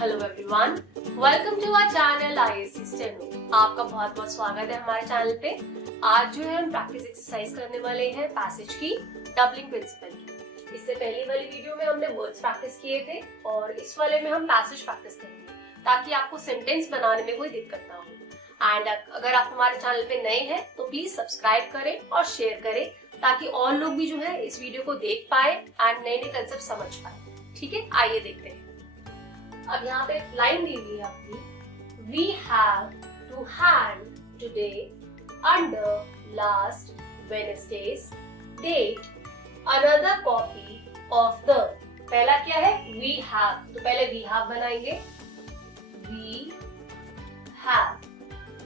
Hello everyone, welcome to our channel ISC steno. आपका बहुत बहुत स्वागत है हमारे चैनल पे। आज जो है हम प्रैक्टिस एक्सरसाइज करने वाले हैं पैसेज की डबलिंग प्रिंसिपल की। इससे पहली वाली वीडियो में हमने वर्ड्स प्रैक्टिस किए थे और इस वाले में हम पैसेज प्रैक्टिस करेंगे ताकि आपको सेंटेंस बनाने में कोई दिक्कत ना हो। एंड अगर आप हमारे चैनल पे नए हैं तो प्लीज सब्सक्राइब करें और शेयर करें ताकि और लोग भी जो है इस वीडियो को देख पाए एंड नए नए कंसेप्ट समझ पाए। ठीक है, आइए देखते हैं। अब यहाँ पे लाइन दी हुई है अपनी, We have to hand today under last Wednesday's date another copy of the। पहला क्या है? We have, तो पहले we have बनाएंगे, We have।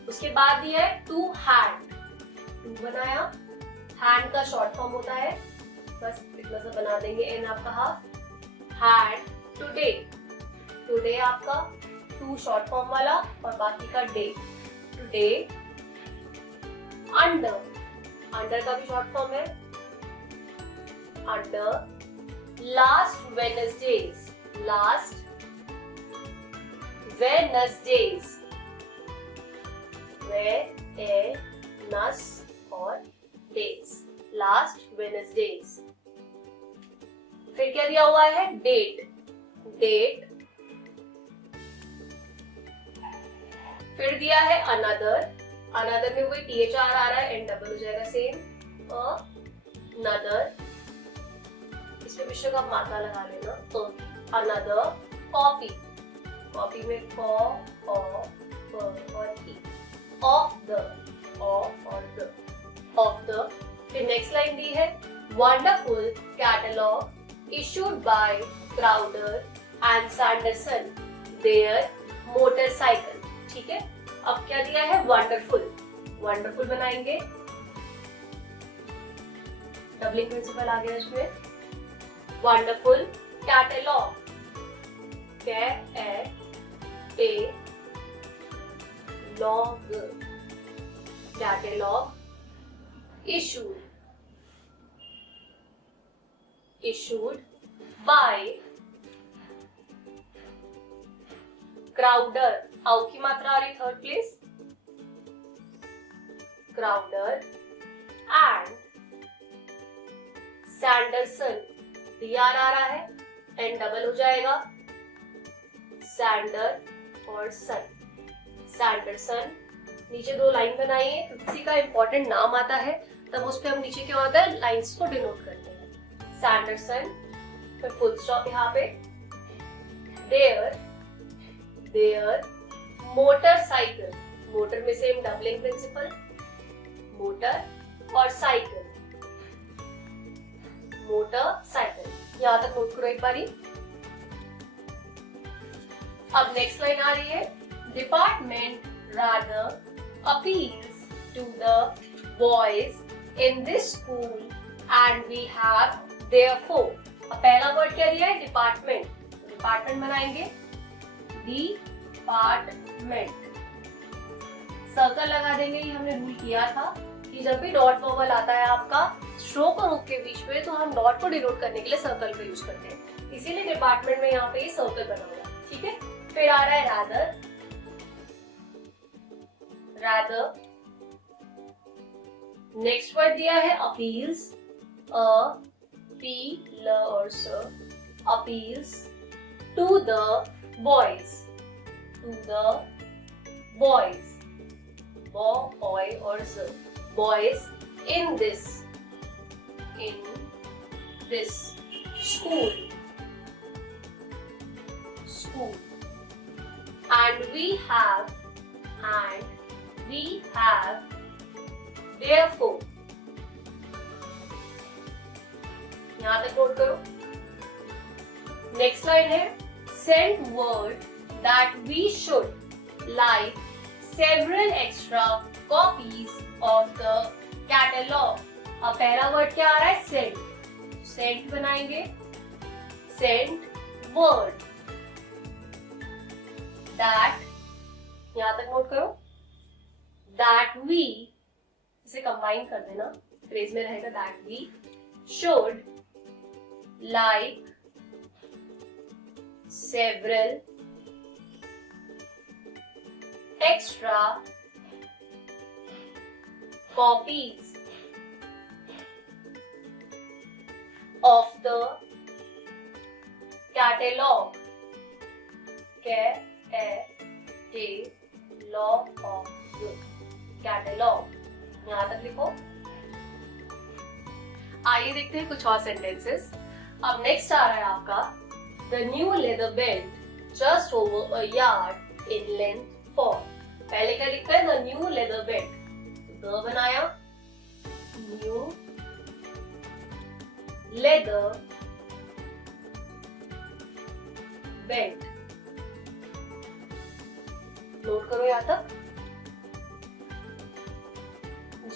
उसके बाद दिया है to hand, to बनाया, hand का शॉर्ट फॉर्म होता है, बस इतना सा बना देंगे, n आपका हाफ, hand today, टुडे आपका टू शॉर्ट फॉर्म वाला और बाकी का डे, टुडे। अंडर, अंडर का भी शॉर्ट फॉर्म है, under. Last Wednesdays, last Wednesdays, Wednes और डेज, लास्ट वेडनेसडेज। फिर क्या दिया हुआ है? Date, date. फिर दिया है अनदर, अनदर में वही THR आ रहा है, एन डबल हो जाएगा सेम, अनदर। इसमें विषय आप मात्रा लगा लेना, तो अनदर कॉपी, कॉपी में क और ई, ऑफ द, ऑफ और द, ऑफ द। फिर नेक्स्ट लाइन दी है, wonderful catalogue issued by Crowder and Sanderson their motorcycle. ठीक है, अब क्या दिया है? वंडरफुल, वंडरफुल बनाएंगे, डबलिंग प्रिंसिपल आ गया इसमें। Wonderful catalogue, log, catalogue issued, issued by Crowder, आउ की मात्रा आ रही third place, Crowder and Sanderson, DR आ रहा है, एन डबल हो जाएगा, सैंडर और सन, सैंडरसन। नीचे दो लाइन बनाइए, किसी का इंपॉर्टेंट नाम आता है तब उस पे हम नीचे क्या होता है लाइंस को डिनोट करते हैं, सैंडरसन। फिर फुल स्टॉप यहाँ पे, देयर, देयर मोटरसाइकिल, मोटर में सेम डबलिंग प्रिंसिपल, मोटर और साइकिल, मोटरसाइकिल। यहां तक नोट करो एक बारी। अब नेक्स्ट लाइन आ रही है, department rather appeals to the boys in this school and we have therefore. अब पहला वर्ड क्या दिया है? डिपार्टमेंट, डिपार्टमेंट बनाएंगे, डिपार्टमेंट। सर्कल लगा देंगे, ये हमने रूल किया था कि जब भी डॉट वॉवल आता है आपका स्ट्रोक और हुक के बीच में, तो हम डॉट को डिनोट करने के लिए सर्कल का यूज करते हैं, इसीलिए डिपार्टमेंट में यहाँ पे ये सर्कल बना हुआ है। ठीक है, फिर आ रहा है रादर, रादर। नेक्स्ट वर्ड दिया है अपील्स, पी ल और स, appeals to the boys, to the boys, boy or z, boys in this school, school, and we have therefore। यहां तक नोट करो। नेक्स्ट लाइन है, send word that we should like several extra copies of the catalog। अब पहला word क्या आ रहा है? send, send बनाएंगे, send word that, यहां तक नोट करो, that we, इसे कंबाइन कर देना, फ्रेज में रहेगा that we should like several extra copies of the catalog. Catalog of the catalog. यहां तक लिखो। आइए देखते हैं कुछ और सेंटेंसेस। अब नेक्स्ट आ रहा है आपका the new leather belt just over a yard in length for. पहले क्या लिखा है? The new leather belt. The बनाया, न्यू लेदर बेल्ट। नोट करो यहां तक।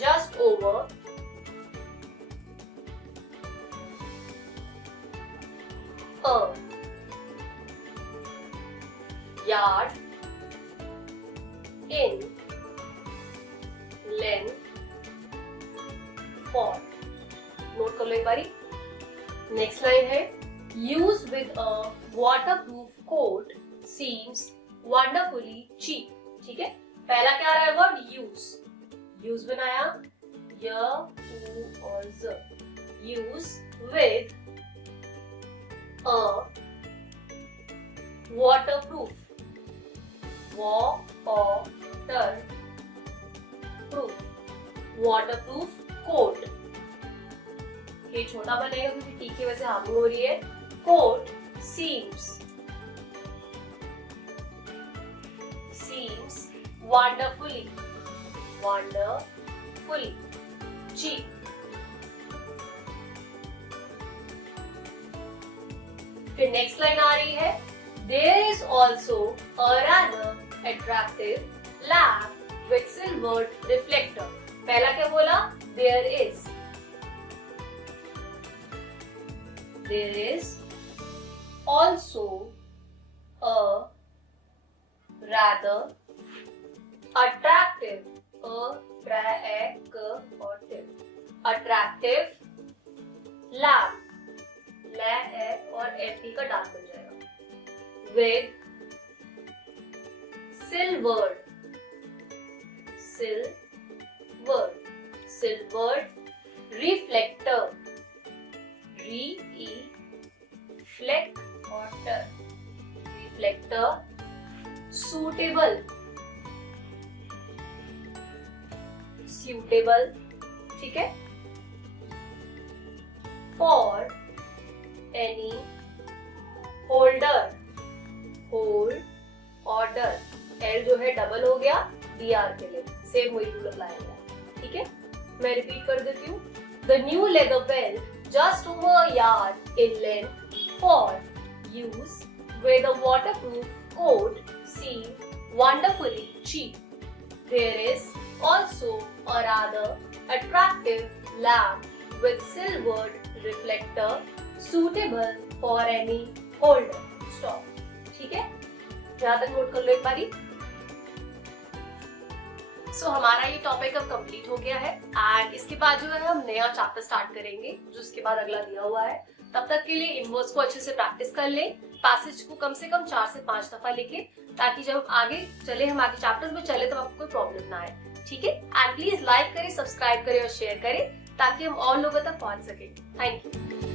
Just over a yard in length for। नोट कर लो एक बारी। नेक्स्ट लाइन है use with a waterproof coat seems wonderfully cheap. ठीक है, पहला क्या आ रहा है वर्ड? यूज। यूज बनाया, य उ और ज। Use with a waterproof waterproof coat। ये छोटा बनेगा क्योंकि टी की वजह से हार्मनी हो रही है। coat seems wonderfully cheap। फिर नेक्स्ट लाइन आ रही है there is also a rather attractive lamp with silver reflector। पहला क्या बोला? There is also a rather attractive lamp, लै है और एफ का डाक बन जाएगा। With silver reflector, reflector suitable, ठीक है। For any holder, order, L जो है डबल हो गया डीआर के लिए, सेम वही रूल अप्लाई हो गया। ठीक है, मैं रिपीट कर देती हूँ। The new leather belt just over yard in length for use with a waterproof coat seem wonderfully cheap. There is also a rather attractive lamp with silver reflector suitable for any holder। Stop. ठीक है, यहां तक note कर लो एक बारी। सो हमारा ये टॉपिक अब कंप्लीट हो गया है एंड इसके बाद जो है हम नया चैप्टर स्टार्ट करेंगे जो इसके बाद अगला दिया हुआ है। तब तक के लिए इनवर्ड्स को अच्छे से प्रैक्टिस कर लें, पैसेज को कम से कम 4 से 5 दफा लिखें ताकि जब हम आगे चैप्टर्स में चले तो आपको कोई प्रॉब्लम ना आए। ठीक है, एंड प्लीज लाइक करें, सब्सक्राइब करें और शेयर करें ताकि हम और लोगों तक पहुंच सके। Thank you.